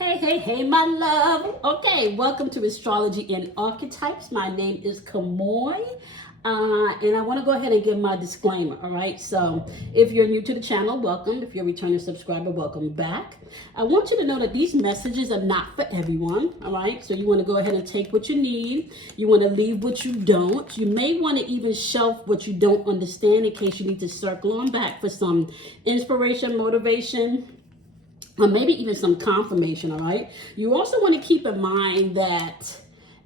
Hey, my love. Okay, welcome to Astrology and Archetypes. My name is Kamoy. And I want to go ahead and give my disclaimer, all right? So if you're new to the channel, welcome. If you're a returning subscriber, welcome back. I want you to know that these messages are not for everyone, all right? So you want to go ahead and take what you need. You want to leave what you don't. You may want to even shelf what you don't understand in case you need to circle on back for some inspiration, motivation, or maybe even some confirmation, all right? You also want to keep in mind that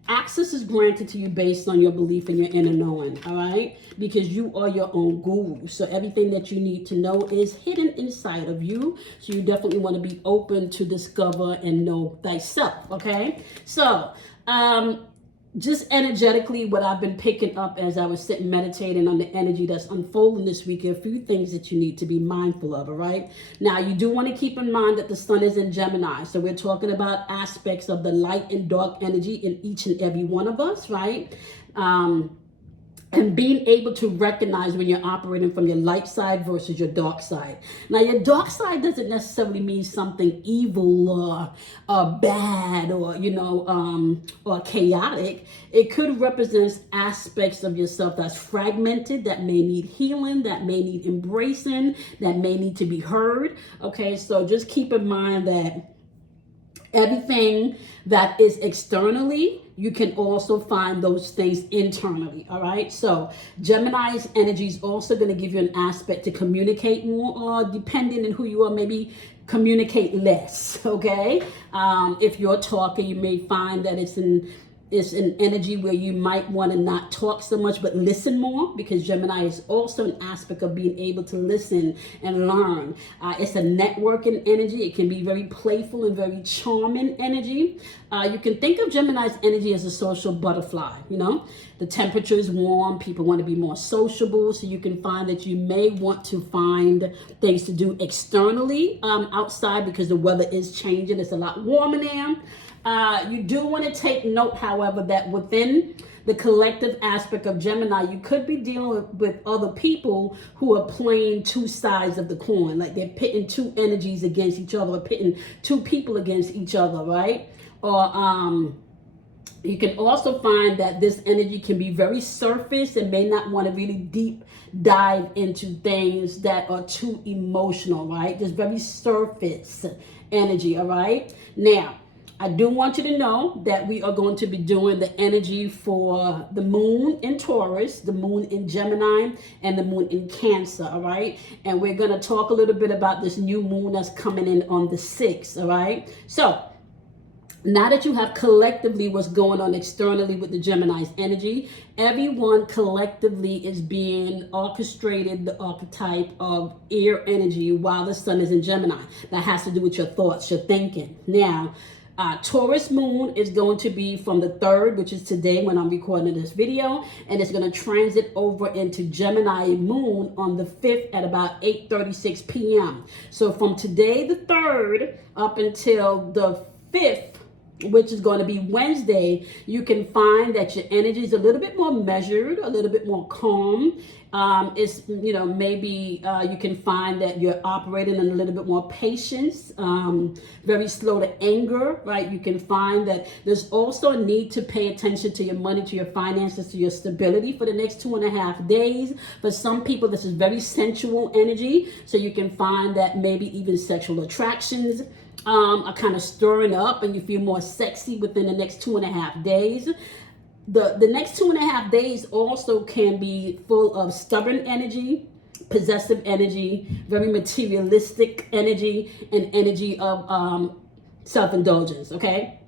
access is granted to you based on your belief in your inner knowing, all right? Because you are your own guru. So everything that you need to know is hidden inside of you. So you definitely want to be open to discover and know thyself, okay? So, just energetically, what I've been picking up as I was sitting meditating on the energy that's unfolding this week, a few things that you need to be mindful of, all right? Now, you do want to keep in mind that the sun is in Gemini. So we're talking about aspects of the light and dark energy in each and every one of us, right? And being able to recognize when you're operating from your light side versus your dark side. Now, your dark side doesn't necessarily mean something evil or bad or, or chaotic. It could represent aspects of yourself that's fragmented, that may need healing, that may need embracing, that may need to be heard. Okay, so just keep in mind that everything that is externally, you can also find those things internally, all right? So Gemini's energy is also going to give you an aspect to communicate more, or depending on who you are, maybe communicate less, okay? If you're a talker, you may find that it's an energy where you might want to not talk so much but listen more, because Gemini is also an aspect of being able to listen and learn. It's a networking energy. It can be very playful and very charming energy. You can think of Gemini's energy as a social butterfly. The temperature is warm, people want to be more sociable, so you can find that you may want to find things to do externally outside, because the weather is changing. It's a lot warmer now. You do want to take note, however, that within the collective aspect of Gemini, you could be dealing with other people who are playing two sides of the coin, like they're pitting two energies against each other, or pitting two people against each other, right? Or you can also find that this energy can be very surface and may not want to really deep dive into things that are too emotional, right? Just very surface energy, all right? Now, I do want you to know that we are going to be doing the energy for the moon in Taurus, the moon in Gemini, and the moon in Cancer, all right? And we're going to talk a little bit about this new moon that's coming in on the 6th, all right? So, now that you have collectively what's going on externally with the Gemini's energy, everyone collectively is being orchestrated the archetype of air energy while the sun is in Gemini. That has to do with your thoughts, your thinking. Now, Taurus moon is going to be from the 3rd, which is today when I'm recording this video, and it's going to transit over into Gemini moon on the 5th at about 8:36 p.m. So from today, the 3rd, up until the 5th, which is going to be Wednesday, you can find that your energy is a little bit more measured, a little bit more calm. Maybe you can find that you're operating in a little bit more patience, very slow to anger, right? You can find that there's also a need to pay attention to your money, to your finances, to your stability for the next 2.5 days. For some people, this is very sensual energy. So you can find that maybe even sexual attractions are kind of stirring up, and you feel more sexy within the next 2.5 days. The next 2.5 days also can be full of stubborn energy, possessive energy, very materialistic energy, and energy of self-indulgence, okay?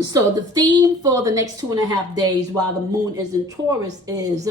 So the theme for the next 2.5 days while the moon is in Taurus is,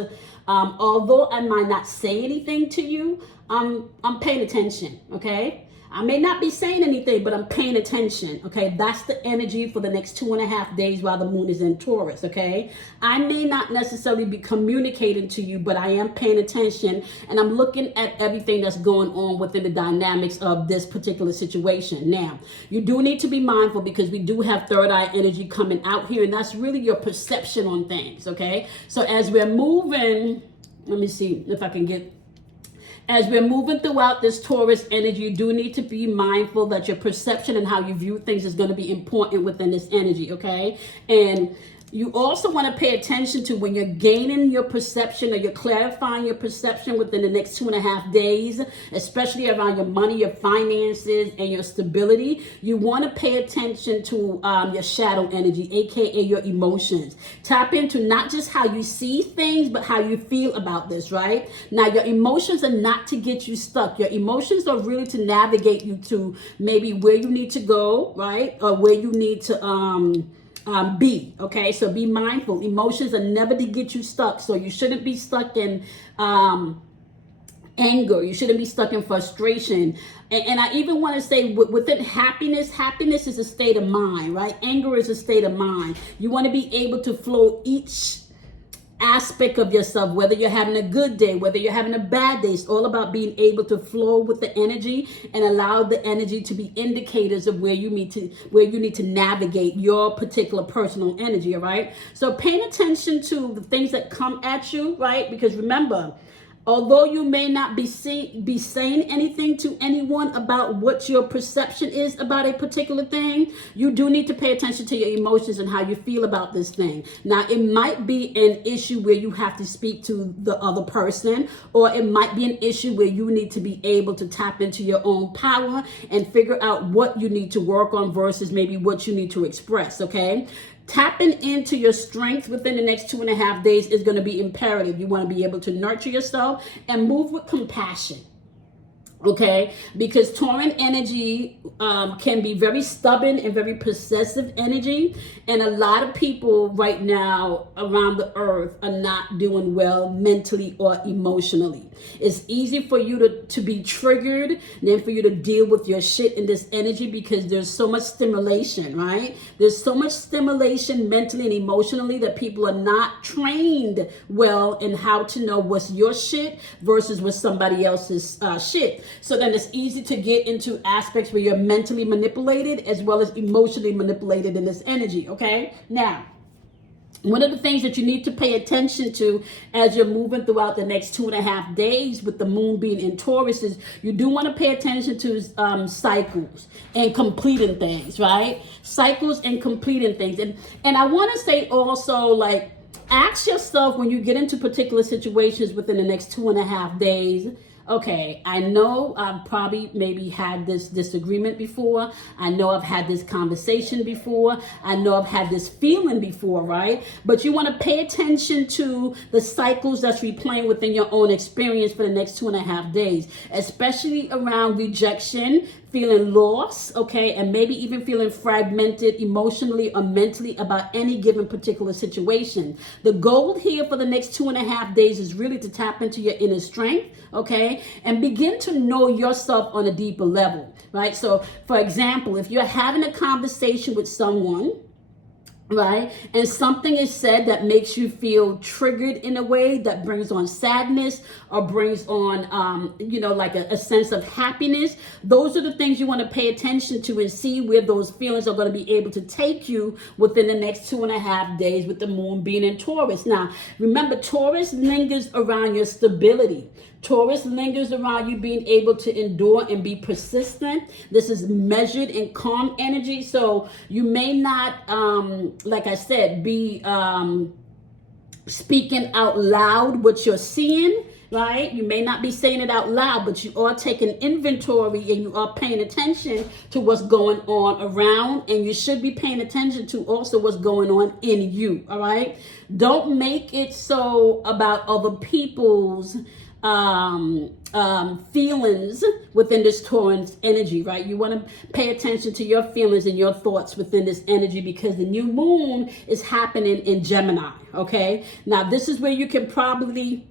although I might not say anything to you, I'm paying attention, okay? I may not be saying anything, but I'm paying attention, okay? That's the energy for the next 2.5 days while the moon is in Taurus, okay? I may not necessarily be communicating to you, but I am paying attention, and I'm looking at everything that's going on within the dynamics of this particular situation. Now, you do need to be mindful, because we do have third eye energy coming out here, and that's really your perception on things, okay? So as we're moving, let me see if I can get As we're moving throughout this Taurus energy, you do need to be mindful that your perception and how you view things is going to be important within this energy, okay? And you also want to pay attention to when you're gaining your perception or you're clarifying your perception within the next 2.5 days, especially around your money, your finances, and your stability. You want to pay attention to your shadow energy, aka your emotions. Tap into not just how you see things, but how you feel about this, right? Now, your emotions are not to get you stuck. Your emotions are really to navigate you to maybe where you need to go, right? Or where you need to be, okay? So be mindful. Emotions are never to get you stuck. So you shouldn't be stuck in anger. You shouldn't be stuck in frustration. And I even want to say within happiness, happiness is a state of mind, right? Anger is a state of mind. You want to be able to flow each aspect of yourself, whether you're having a good day, whether you're having a bad day. It's all about being able to flow with the energy and allow the energy to be indicators of where you need to navigate your particular personal energy. All right, so paying attention to the things that come at you, right? Because remember, although you may not be saying anything to anyone about what your perception is about a particular thing, you do need to pay attention to your emotions and how you feel about this thing. Now, it might be an issue where you have to speak to the other person, or it might be an issue where you need to be able to tap into your own power and figure out what you need to work on versus maybe what you need to express, okay? Tapping into your strength within the next 2.5 days is going to be imperative. You want to be able to nurture yourself and move with compassion. Okay, because Tauran energy can be very stubborn and very possessive energy, and a lot of people right now around the earth are not doing well mentally or emotionally. It's easy for you to be triggered than for you to deal with your shit in this energy, because there's so much stimulation, right? There's so much stimulation mentally and emotionally that people are not trained well in how to know what's your shit versus what's somebody else's shit. So then it's easy to get into aspects where you're mentally manipulated as well as emotionally manipulated in this energy, okay? Now, one of the things that you need to pay attention to as you're moving throughout the next 2.5 days with the moon being in Taurus is you do want to pay attention to cycles and completing things, right? Cycles and completing things. And I want to say also, like, ask yourself when you get into particular situations within the next 2.5 days, okay, I know I've probably maybe had this disagreement before. I know I've had this conversation before. I know I've had this feeling before, right? But you want to pay attention to the cycles that's replaying within your own experience for the next 2.5 days, especially around rejection, feeling lost, okay, and maybe even feeling fragmented emotionally or mentally about any given particular situation. The goal here for the next 2.5 days is really to tap into your inner strength, okay, and begin to know yourself on a deeper level, right? So, for example, if you're having a conversation with someone, right, and something is said that makes you feel triggered in a way that brings on sadness or brings on like a sense of happiness, those are the things you want to pay attention to and see where those feelings are going to be able to take you within the next 2.5 days with the moon being in Taurus. Now, remember, Taurus lingers around your stability. Taurus lingers around you being able to endure and be persistent. This is measured and calm energy. So you may not, like I said, be speaking out loud what you're seeing, right? You may not be saying it out loud, but you are taking inventory and you are paying attention to what's going on around, and you should be paying attention to also what's going on in you, all right? Don't make it so about other people's feelings within this Taurus energy, right? You want to pay attention to your feelings and your thoughts within this energy, because the new moon is happening in Gemini, okay? Now, this is where you can probably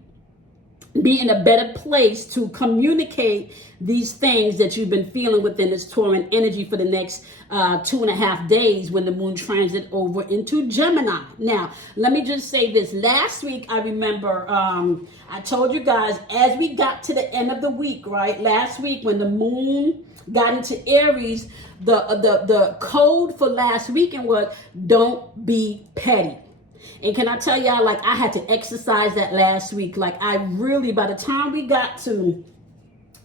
be in a better place to communicate these things that you've been feeling within this Tauran energy for the next 2.5 days when the moon transit over into Gemini. Now, let me just say this. Last week, I remember I told you guys as we got to the end of the week, right? Last week when the moon got into Aries, the code for last weekend was don't be petty. And can I tell y'all, like, I had to exercise that last week. Like, I really, by the time we got to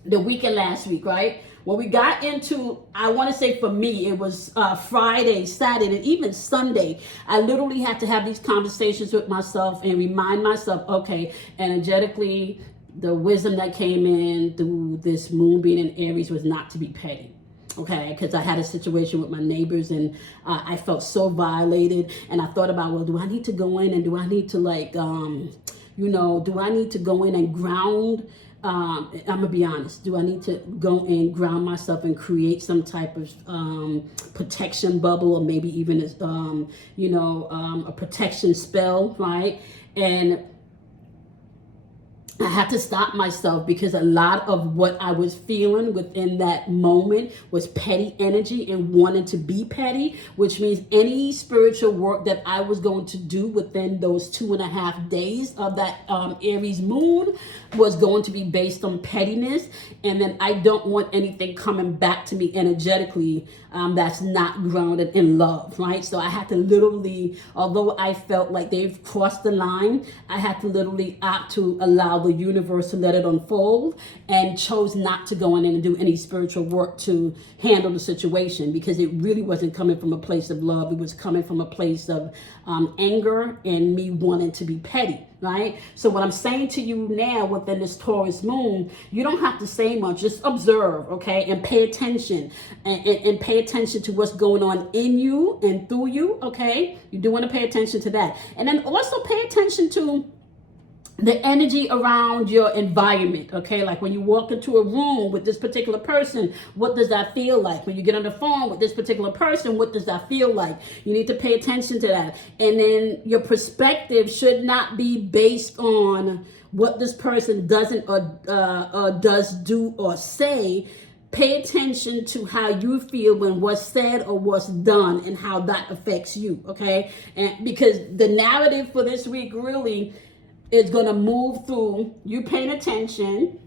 the weekend last week, right? When we got into, I want to say for me, it was Friday, Saturday, and even Sunday, I literally had to have these conversations with myself and remind myself, okay, energetically, the wisdom that came in through this moon being in Aries was not to be petty. Okay, because I had a situation with my neighbors and I felt so violated, and I thought about, well, do I need to go in and do I need to like, do I need to go in and ground? I'm gonna be honest. Do I need to go and ground myself and create some type of protection bubble, or maybe even a protection spell, right? And I had to stop myself because a lot of what I was feeling within that moment was petty energy and wanting to be petty, which means any spiritual work that I was going to do within those 2.5 days of that Aries moon was going to be based on pettiness. And then I don't want anything coming back to me energetically that's not grounded in love, right? So I had to literally, although I felt like they've crossed the line, I had to literally opt to allow the universe to let it unfold, and chose not to go in and do any spiritual work to handle the situation, because it really wasn't coming from a place of love. It was coming from a place of anger and me wanting to be petty, right? So what I'm saying to you now within this Taurus moon, you don't have to say much, just observe, okay? And pay attention, and pay attention to what's going on in you and through you, okay? You do want to pay attention to that. And then also pay attention to the energy around your environment, okay? Like when you walk into a room with this particular person, what does that feel like? When you get on the phone with this particular person, what does that feel like? You need to pay attention to that. And then your perspective should not be based on what this person doesn't or does do or say. Pay attention to how you feel when what's said or what's done and how that affects you, okay? And because the narrative for this week really is going to move through you paying attention.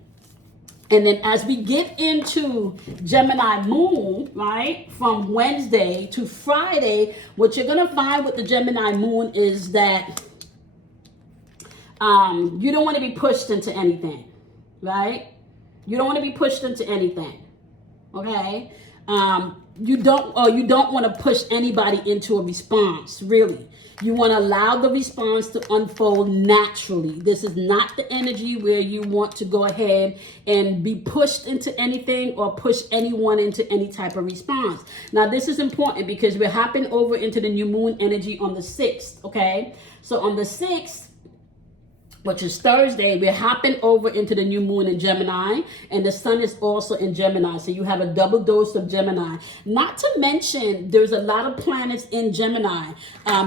And then as we get into Gemini moon, right, from Wednesday to Friday, what you're going to find with the Gemini moon is that you don't want to be pushed into anything, right? You don't want to be pushed into anything, okay? You don't want to push anybody into a response, really. You want to allow the response to unfold naturally. This is not the energy where you want to go ahead and be pushed into anything or push anyone into any type of response. Now, this is important because we're hopping over into the new moon energy on the 6th, okay? So on the 6th, which is Thursday, we're hopping over into the new moon in Gemini, and the sun is also in Gemini. So you have a double dose of Gemini. Not to mention, there's a lot of planets in Gemini.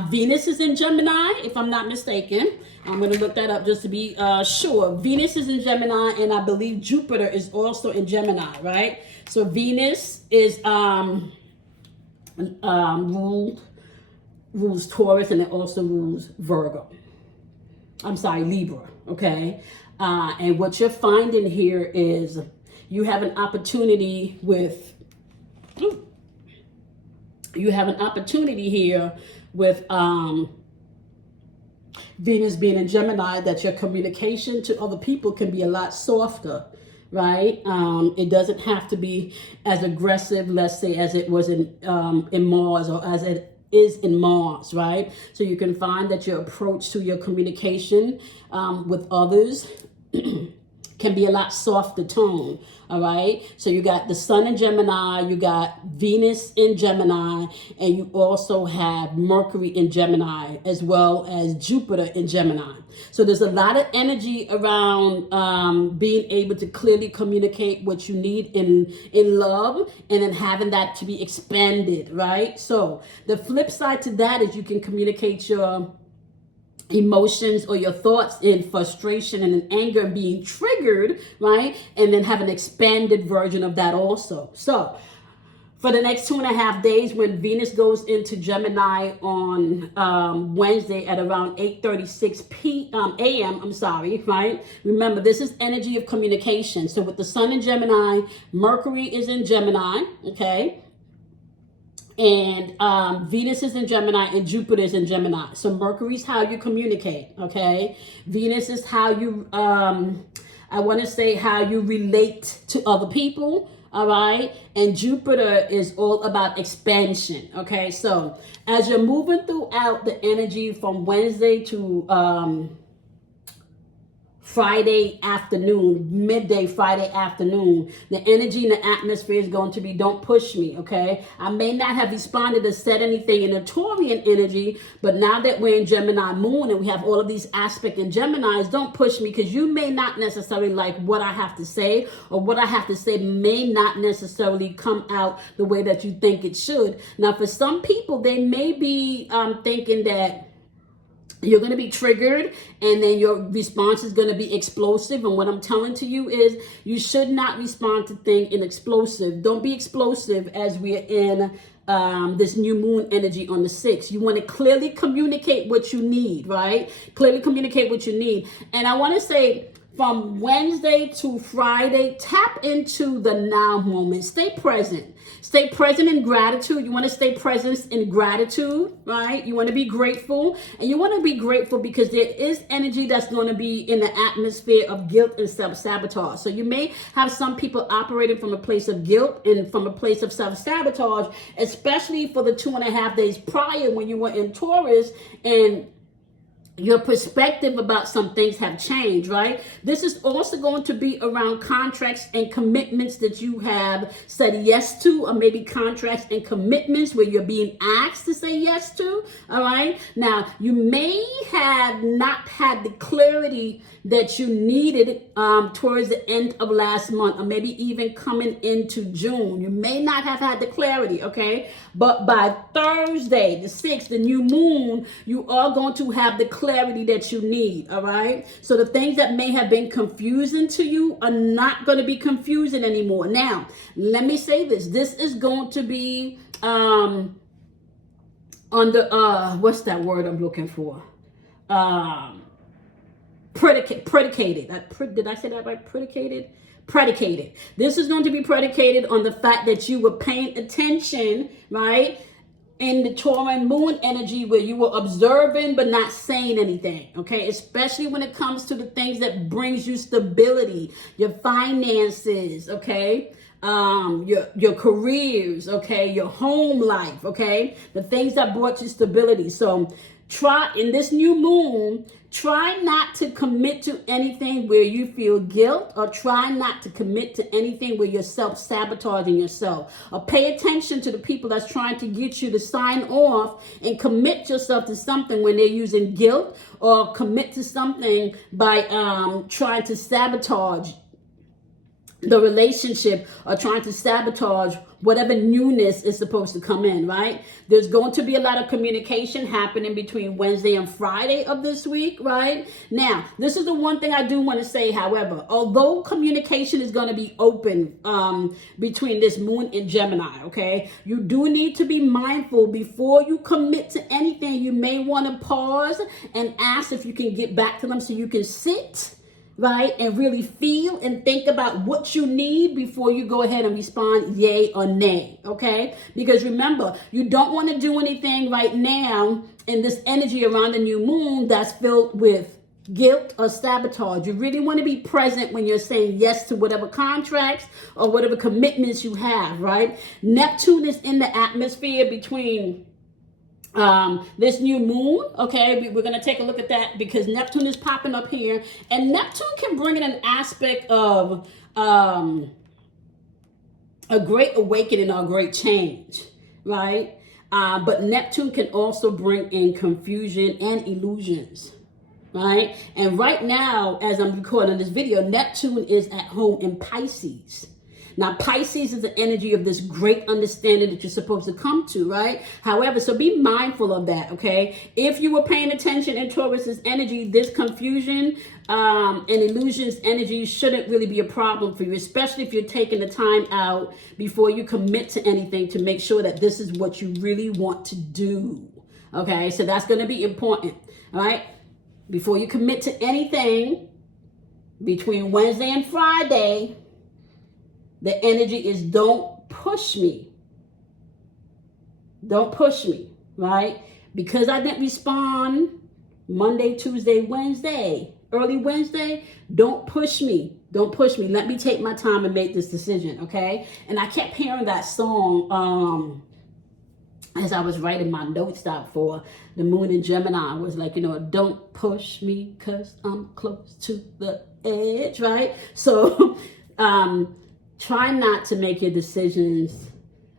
Venus is in Gemini, if I'm not mistaken. I'm going to look that up just to be sure. Venus is in Gemini, and I believe Jupiter is also in Gemini, right? So Venus is rules Taurus, and it also rules Virgo. I'm sorry, Libra, okay? And what you're finding here is you have an opportunity with, Venus being in Gemini, that your communication to other people can be a lot softer, right? It doesn't have to be as aggressive, let's say, as it was in Mars, or as it is in Mars, right? So you can find that your approach to your communication with others can be a lot softer tone, all right? So you got the sun in Gemini, you got Venus in Gemini, and you also have Mercury in Gemini, as well as Jupiter in Gemini. So there's a lot of energy around being able to clearly communicate what you need in love, and then having that to be expanded, right? So the flip side to that is you can communicate your emotions or your thoughts in frustration and in anger and being triggered, right? And then have an expanded version of that also. So for the next 2.5 days, when Venus goes into Gemini on Wednesday at around 8:36 a.m., I'm sorry, right? Remember, this is energy of communication. So with the sun in Gemini, Mercury is in Gemini, okay? And Venus is in Gemini and Jupiter is in Gemini. So Mercury's how you communicate, okay? Venus is how you I want to say how you relate to other people. All right. And Jupiter is all about expansion. Okay. So as you're moving throughout the energy from Wednesday to Friday afternoon, midday Friday afternoon, the energy in the atmosphere is going to be, don't push me, okay? I may not have responded or said anything in the Taurian energy, but now that we're in Gemini moon and we have all of these aspects in Geminis, don't push me, because you may not necessarily like what I have to say, or what I have to say may not necessarily come out the way that you think it should. Now, for some people, they may be thinking that you're going to be triggered, and then your response is going to be explosive. And what I'm telling to you is, you should not respond to things in explosive. Don't be explosive as we're in this new moon energy on the 6th. You want to clearly communicate what you need, right? Clearly communicate what you need. And I want to say, from Wednesday to Friday, tap into the now moment. Stay present. Stay present in gratitude. You want to stay present in gratitude, right? You want to be grateful. And you want to be grateful because there is energy that's going to be in the atmosphere of guilt and self-sabotage. So you may have some people operating from a place of guilt and from a place of self-sabotage, especially for the 2.5 days prior when you were in Taurus, and your perspective about some things have changed, right? This is also going to be around contracts and commitments that you have said yes to, or maybe contracts and commitments where you're being asked to say yes to, all right? Now, you may have not had the clarity that you needed towards the end of last month, or maybe even coming into June. You may not have had the clarity, okay? But by Thursday, the 6th, the new moon, you are going to have the clarity that you need, all right? So the things that may have been confusing to you are not going to be confusing anymore. Now, let me say this. This is going to be under, what's that word I'm looking for? Predicated. Did I say that right? Predicated. This is going to be predicated on the fact that you were paying attention, right? In the Tauran moon energy, where you were observing but not saying anything, okay? Especially when it comes to the things that brings you stability, your finances, okay? Your careers, okay? Your home life, okay? The things that brought you stability. So try, in this new moon, try not to commit to anything where you feel guilt, or try not to commit to anything where you're self-sabotaging yourself. Or pay attention to the people that's trying to get you to sign off and commit yourself to something when they're using guilt, or commit to something by trying to sabotage the relationship, or trying to sabotage whatever newness is supposed to come in, right? There's going to be a lot of communication happening between Wednesday and Friday of this week, right? Now, this is the one thing I do want to say, however, although communication is going to be open between this moon and Gemini, okay? You do need to be mindful before you commit to anything. You may want to pause and ask if you can get back to them, so you can sit, right, and really feel and think about what you need before you go ahead and respond yay or nay, okay? Because remember, you don't want to do anything right now in this energy around the new moon that's filled with guilt or sabotage. You really want to be present when you're saying yes to whatever contracts or whatever commitments you have, right? Neptune is in the atmosphere between this new moon, okay? We're going to take a look at that, because Neptune is popping up here, and Neptune can bring in an aspect of a great awakening or a great change, right? But Neptune can also bring in confusion and illusions, right? And right now, as I'm recording this video, Neptune is at home in Pisces. Now, Pisces is the energy of this great understanding that you're supposed to come to, right? However, so be mindful of that, okay? If you were paying attention in Taurus's energy, this confusion and illusions energy shouldn't really be a problem for you, especially if you're taking the time out before you commit to anything to make sure that this is what you really want to do, okay? So that's going to be important, all right? Before you commit to anything between Wednesday and Friday, the energy is don't push me. Don't push me, right? Because I didn't respond Monday, Tuesday, Wednesday early Wednesday, don't push me. Don't push me. Let me take my time and make this decision, okay? And I kept hearing that song as I was writing my notes out for the moon in Gemini. I was like, don't push me because I'm close to the edge, right? So try not to make your decisions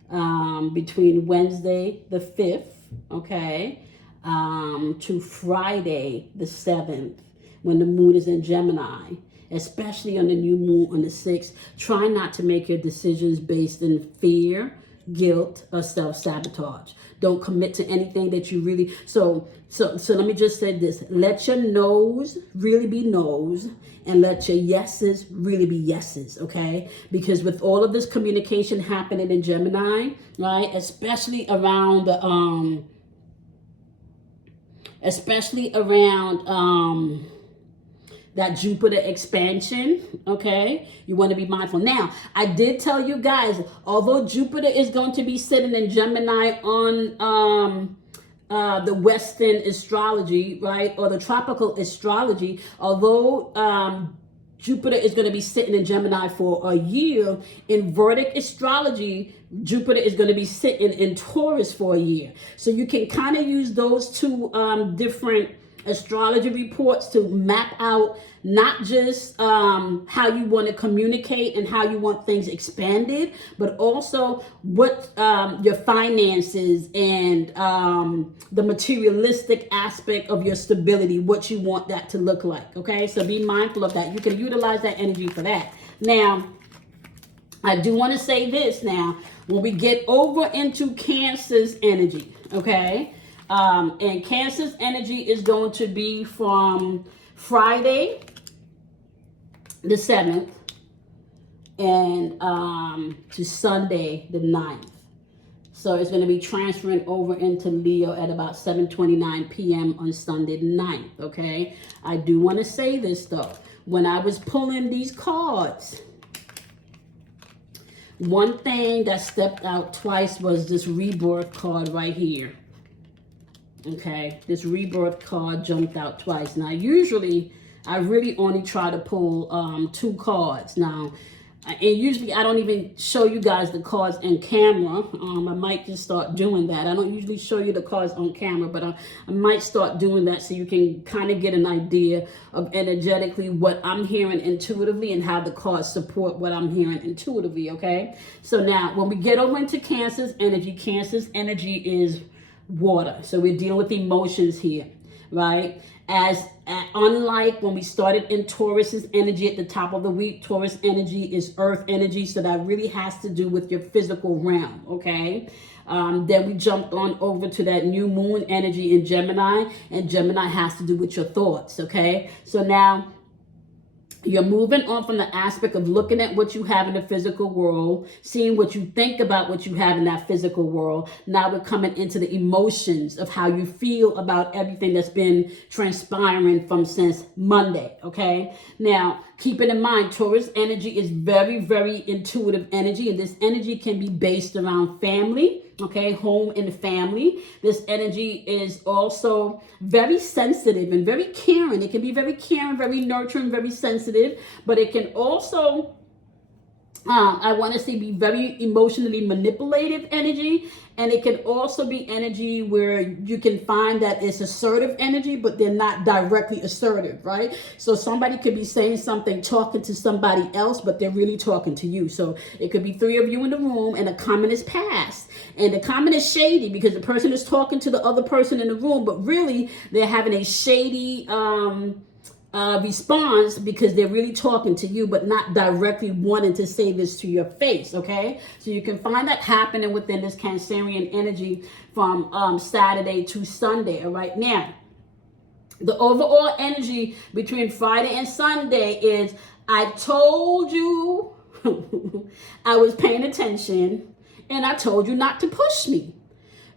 between Wednesday the 5th, okay, to Friday the 7th, when the moon is in Gemini, especially on the new moon on the 6th. Try not to make your decisions based in fear, guilt, or self-sabotage. Don't commit to anything that you really, so let me just say this. Let your no's really be no's, and let your yeses really be yeses, okay? Because with all of this communication happening in Gemini, right, especially around that Jupiter expansion, okay? You want to be mindful. Now, I did tell you guys, although Jupiter is going to be sitting in Gemini on the Western astrology, right, or the tropical astrology, although Jupiter is going to be sitting in Gemini for a year, in Vedic astrology, Jupiter is going to be sitting in Taurus for a year. So you can kind of use those two different astrology reports to map out not just how you want to communicate and how you want things expanded, but also what your finances and the materialistic aspect of your stability, what you want that to look like, okay? So be mindful of that. You can utilize that energy for that. Now, I do want to say this now, when we get over into Cancer's energy, okay? And Cancer's energy is going to be from Friday the 7th and to Sunday the 9th. So it's going to be transferring over into Leo at about 7:29 p.m. on Sunday the 9th, okay? I do want to say this, though. When I was pulling these cards, one thing that stepped out twice was this rebirth card right here. Okay, this rebirth card jumped out twice. Now, usually, I really only try to pull 2 cards. Now, and usually I don't even show you guys the cards in camera. I might just start doing that. I don't usually show you the cards on camera, but I might start doing that so you can kind of get an idea of energetically what I'm hearing intuitively and how the cards support what I'm hearing intuitively, okay? So now, when we get over into Cancer's energy is water. So we're dealing with emotions here, right? Unlike when we started in Taurus's energy at the top of the week, Taurus energy is earth energy, so that really has to do with your physical realm, okay? Then we jumped on over to that new moon energy in Gemini, and Gemini has to do with your thoughts, okay? So now you're moving on from the aspect of looking at what you have in the physical world, seeing what you think about what you have in that physical world. Now we're coming into the emotions of how you feel about everything that's been transpiring from since Monday, okay? Now, keeping in mind, Taurus energy is very, very intuitive energy, and this energy can be based around family, okay, home and family. This energy is also very sensitive and very caring. It can be very caring, very nurturing, very sensitive, but it can also, I want to say, be very emotionally manipulative energy. And it can also be energy where you can find that it's assertive energy, but they're not directly assertive, right? So somebody could be saying something, talking to somebody else, but they're really talking to you. So it could be 3 of you in the room and a comment is passed. And the comment is shady because the person is talking to the other person in the room, but really they're having a shady response because they're really talking to you, but not directly wanting to say this to your face, okay? So you can find that happening within this Cancerian energy from Saturday to Sunday, all right? Now, the overall energy between Friday and Sunday is, I told you I was paying attention, and I told you not to push me.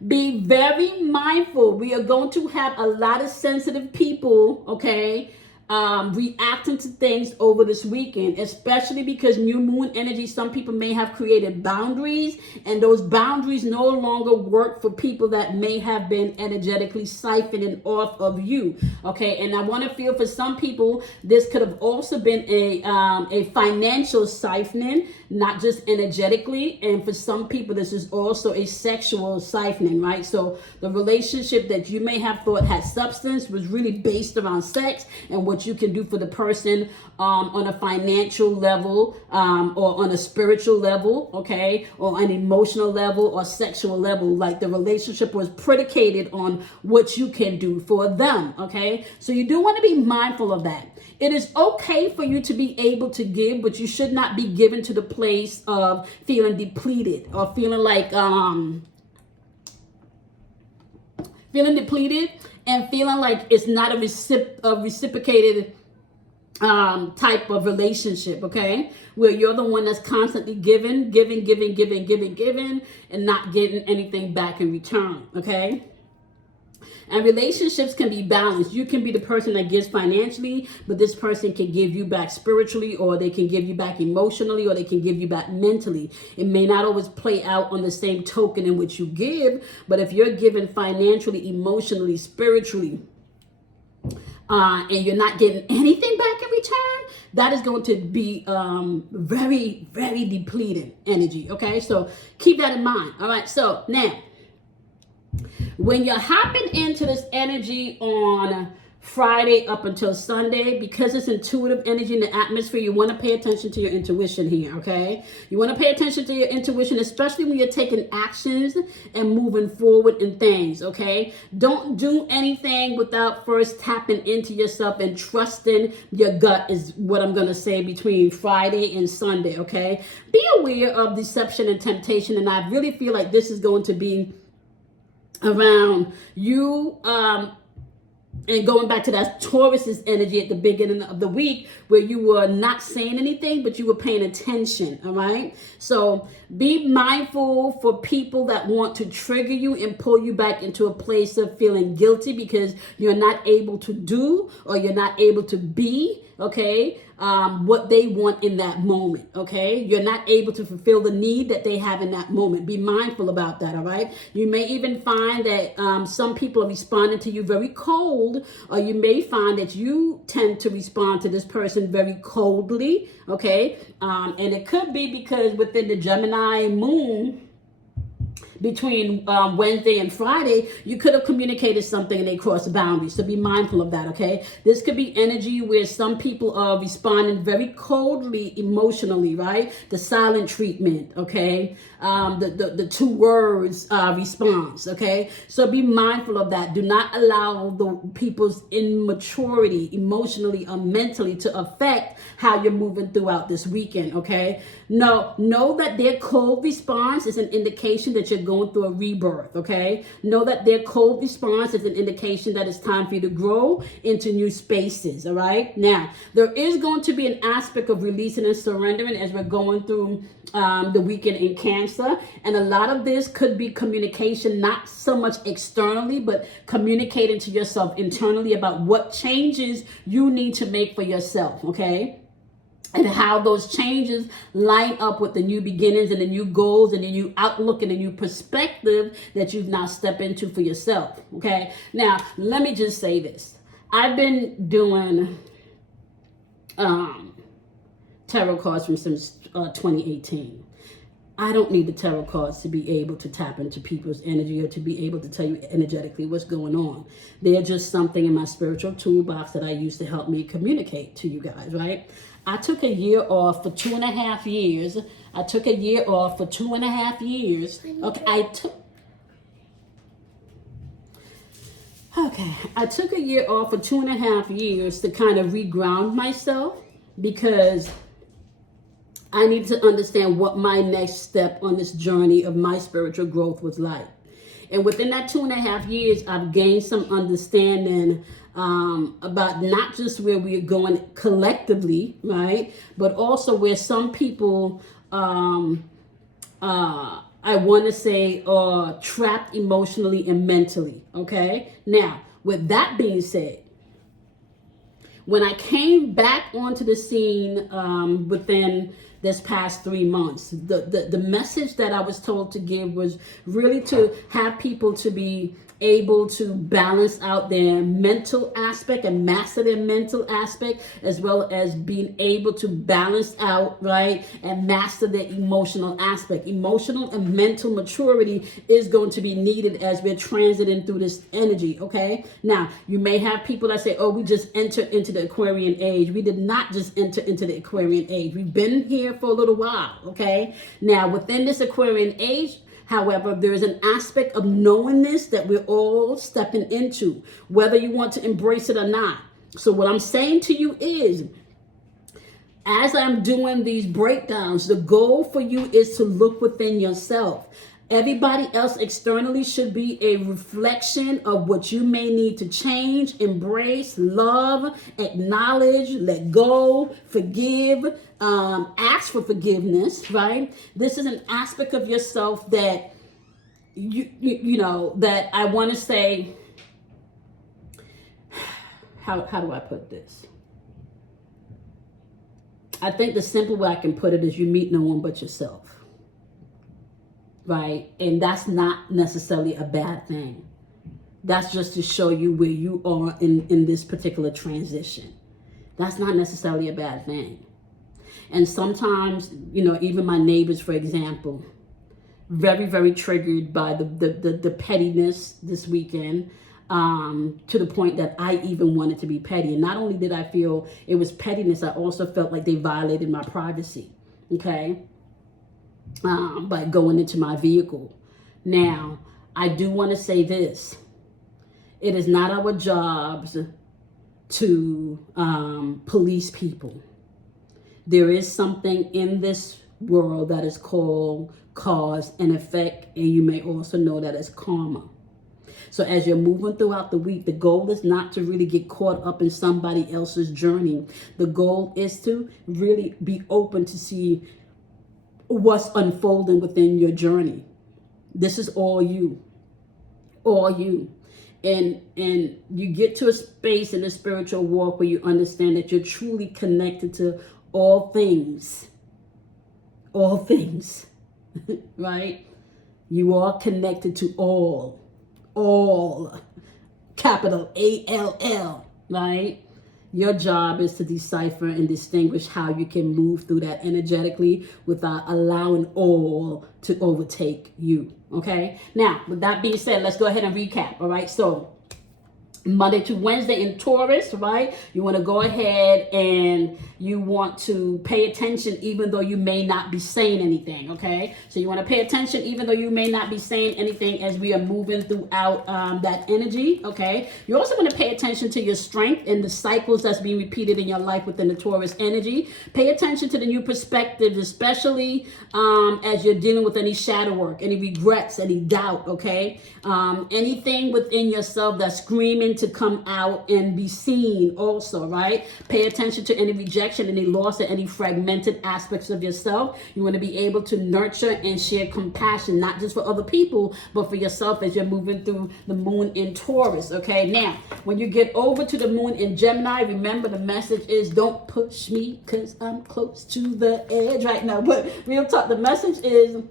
Be very mindful. We are going to have a lot of sensitive people, okay, reacting to things over this weekend, especially because new moon energy, some people may have created boundaries, and those boundaries no longer work for people that may have been energetically siphoning off of you. Okay, and I want to feel for some people this could have also been a financial siphoning, not just energetically, and for some people this is also a sexual siphoning, right? So the relationship that you may have thought had substance was really based around sex and what you can do for the person on a financial level, or on a spiritual level, okay, or an emotional level or sexual level. Like the relationship was predicated on what you can do for them, okay? So you do want to be mindful of that. It is okay for you to be able to give, but you should not be given to the place of feeling depleted or feeling like feeling depleted and feeling like it's not a reciprocated type of relationship, okay? Where you're the one that's constantly giving, and not getting anything back in return, okay? And relationships can be balanced. You can be the person that gives financially, but this person can give you back spiritually, or they can give you back emotionally, or they can give you back mentally. It may not always play out on the same token in which you give, but if you're giving financially, emotionally, spiritually, and you're not getting anything back in return, that is going to be very, very depleting energy, okay? So keep that in mind, all right? So now, when you're hopping into this energy on Friday up until Sunday, because it's intuitive energy in the atmosphere, you want to pay attention to your intuition here, okay? You want to pay attention to your intuition, especially when you're taking actions and moving forward in things, okay? Don't do anything without first tapping into yourself and trusting your gut is what I'm going to say between Friday and Sunday, okay? Be aware of deception and temptation, and I really feel like this is going to be around you, and going back to that Taurus's energy at the beginning of the week, where you were not saying anything, but you were paying attention, all right? So be mindful for people that want to trigger you and pull you back into a place of feeling guilty because you're not able to do or you're not able to be, okay, what they want in that moment, okay? You're not able to fulfill the need that they have in that moment. Be mindful about that, all right? You may even find that some people are responding to you very cold, or you may find that you tend to respond to this person very coldly, okay? And it could be because within the Gemini moon, between Wednesday and Friday, you could have communicated something and they crossed boundaries. So be mindful of that, okay? This could be energy where some people are responding very coldly emotionally, right? The silent treatment, okay? The two words response, okay? So be mindful of that. Do not allow the people's immaturity emotionally or mentally to affect how you're moving throughout this weekend, okay? No, know that their cold response is an indication that you're going through a rebirth, okay? Know that their cold response is an indication that it's time for you to grow into new spaces, all right? Now, there is going to be an aspect of releasing and surrendering as we're going through the weekend in Cancer, and a lot of this could be communication, not so much externally, but communicating to yourself internally about what changes you need to make for yourself, okay? And how those changes line up with the new beginnings and the new goals and the new outlook and the new perspective that you've now stepped into for yourself, okay? Now, let me just say this. I've been doing tarot cards from since 2018. I don't need the tarot cards to be able to tap into people's energy or to be able to tell you energetically what's going on. They're just something in my spiritual toolbox that I use to help me communicate to you guys, right? I took a year off for 2.5 years. I took a year off for 2.5 years. Okay, I took a year off for 2.5 years to kind of reground myself because I need to understand what my next step on this journey of my spiritual growth was like. And within that 2.5 years, I've gained some understanding about not just where we're going collectively, right? But also where some people, I want to say, are trapped emotionally and mentally, okay? Now, with that being said, When I came back onto the scene within this past 3 months, the message that I was told to give was really to have people to be able to balance out their mental aspect and master their mental aspect, as well as being able to balance out, right, and master their emotional aspect. Emotional and mental maturity is going to be needed as we're transiting through this energy, okay? Now, you may have people that say, oh, we just entered into the Aquarian age. We did not just enter into the Aquarian age. We've been here for a little while, okay? Now, within this Aquarian age, however, there is an aspect of knowingness that we're all stepping into, whether you want to embrace it or not. So what I'm saying to you is, as I'm doing these breakdowns, the goal for you is to look within yourself. Everybody else externally should be a reflection of what you may need to change, embrace, love, acknowledge, let go, forgive, ask for forgiveness, right? This is an aspect of yourself that you know, that I want to say, how do I put this? I think the simple way I can put it is you meet no one but yourself. Right? And that's not necessarily a bad thing. That's just to show you where you are in this particular transition. That's not necessarily a bad thing. And sometimes, you know, even my neighbors, for example, very, very triggered by the pettiness this weekend, to the point that I even wanted to be petty. And not only did I feel it was pettiness, I also felt like they violated my privacy. Okay? By going into my vehicle. Now, I do want to say this. It is not our jobs to police people. There is something in this world that is called cause and effect, and you may also know that as karma. So as you're moving throughout the week, the goal is not to really get caught up in somebody else's journey. The goal is to really be open to see what's unfolding within your journey. This is all you. And you get to a space in the spiritual walk where you understand that you're truly connected to all things, right? You are connected to all, capital ALL, right? Your job is to decipher and distinguish how you can move through that energetically without allowing all to overtake you. Okay? Now, with that being said, let's go ahead and recap. All right? So, Monday to Wednesday in Taurus, right? You want to go ahead and you want to pay attention even though you may not be saying anything, okay? So you want to pay attention even though you may not be saying anything as we are moving throughout that energy, okay? You also want to pay attention to your strength and the cycles that's being repeated in your life within the Taurus energy. Pay attention to the new perspectives, especially as you're dealing with any shadow work, any regrets, any doubt, okay? Anything within yourself that's screaming to come out and be seen also, right? Pay attention to any rejection, any loss, or any fragmented aspects of yourself. You want to be able to nurture and share compassion, not just for other people, but for yourself as you're moving through the moon in Taurus, okay? Now, when you get over to the moon in Gemini, remember the message is don't push me because I'm close to the edge right now. But real talk, the message is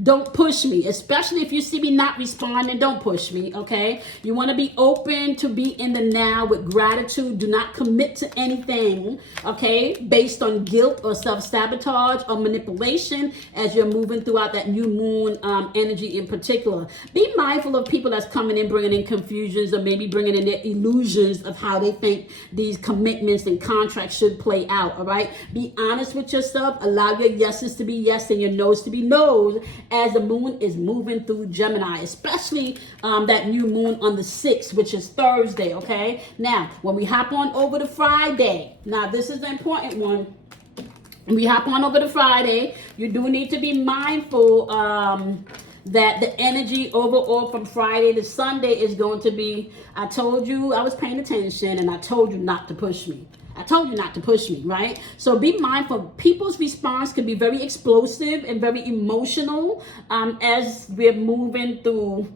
don't push me, especially if you see me not responding. Don't push me, okay? You want to be open to be in the now with gratitude. Do not commit to anything, okay, based on guilt or self-sabotage or manipulation as you're moving throughout that new moon energy in particular. Be mindful of people that's coming in, bringing in confusions or maybe bringing in their illusions of how they think these commitments and contracts should play out, all right? Be honest with yourself. Allow your yeses to be yes and your no's to be no as the moon is moving through Gemini, especially that new moon on the 6th, which is Thursday, okay? Now, when we hop on over to Friday, now this is the important one. When we hop on over to Friday, you do need to be mindful that the energy overall from Friday to Sunday is going to be, I told you I was paying attention and I told you not to push me. I told you not to push me, right? So be mindful. People's response can be very explosive and very emotional as we're moving through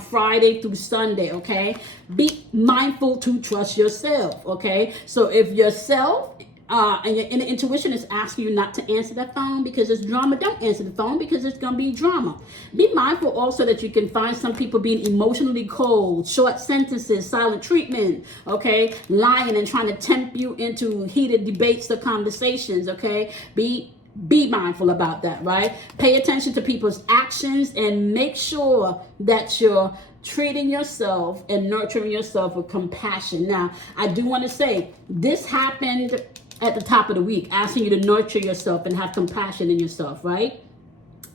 Friday through Sunday, okay? Be mindful to trust yourself, okay? So if yourself and your inner intuition is asking you not to answer that phone because it's drama, don't answer the phone because it's going to be drama. Be mindful also that you can find some people being emotionally cold, short sentences, silent treatment, okay? Lying and trying to tempt you into heated debates or conversations, okay? Be mindful about that, right? Pay attention to people's actions and make sure that you're treating yourself and nurturing yourself with compassion. Now, I do want to say this happened at the top of the week, asking you to nurture yourself and have compassion in yourself, right?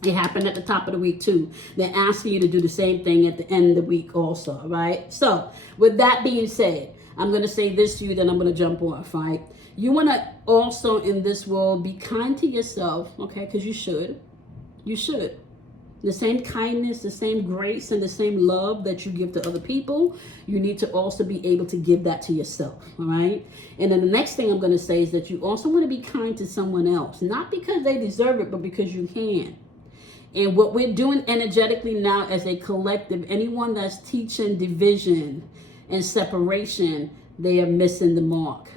It happened at the top of the week too. They're asking you to do the same thing at the end of the week also, right? So with that being said, I'm going to say this to you, then I'm going to jump off, right? You want to also in this world be kind to yourself, okay? Because you should. You should. The same kindness, the same grace, and the same love that you give to other people, you need to also be able to give that to yourself, all right? And then the next thing I'm going to say is that you also want to be kind to someone else, not because they deserve it, but because you can. And what we're doing energetically now as a collective, anyone that's teaching division and separation, they are missing the mark.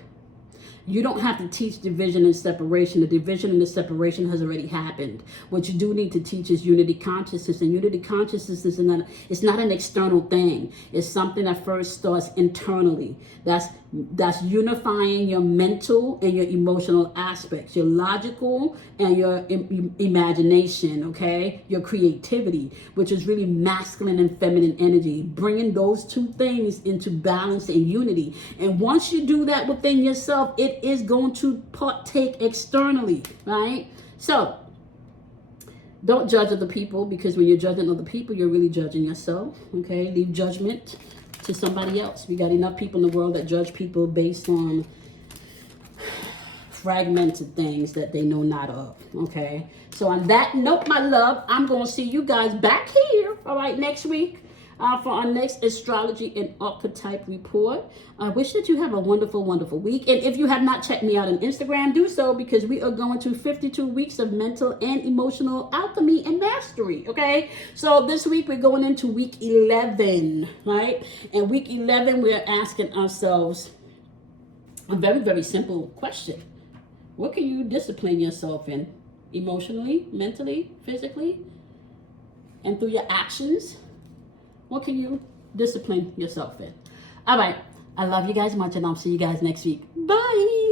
You don't have to teach division and separation. The division and the separation has already happened. What you do need to teach is unity consciousness. And unity consciousness is not an external thing. It's something that first starts internally. That's unifying your mental and your emotional aspects, your logical and your imagination, okay? Your creativity, which is really masculine and feminine energy. Bringing those two things into balance and unity. And once you do that within yourself, it is going to partake externally, right? So don't judge other people, because when you're judging other people, you're really judging yourself, okay? Leave judgment to somebody else. We got enough people in the world that judge people based on fragmented things that they know not of, okay? So on that note, my love, I'm going to see you guys back here, all right, next week. For our next astrology and archetype report. I wish that you have a wonderful, wonderful week. And if you have not checked me out on Instagram, do so, because we are going to 52 weeks of mental and emotional alchemy and mastery, okay? So this week we're going into week 11, right? And week 11, we're asking ourselves a very, very simple question. What can you discipline yourself in? Emotionally, mentally, physically, and through your actions? What can you discipline yourself in? All right. I love you guys much, and I'll see you guys next week. Bye.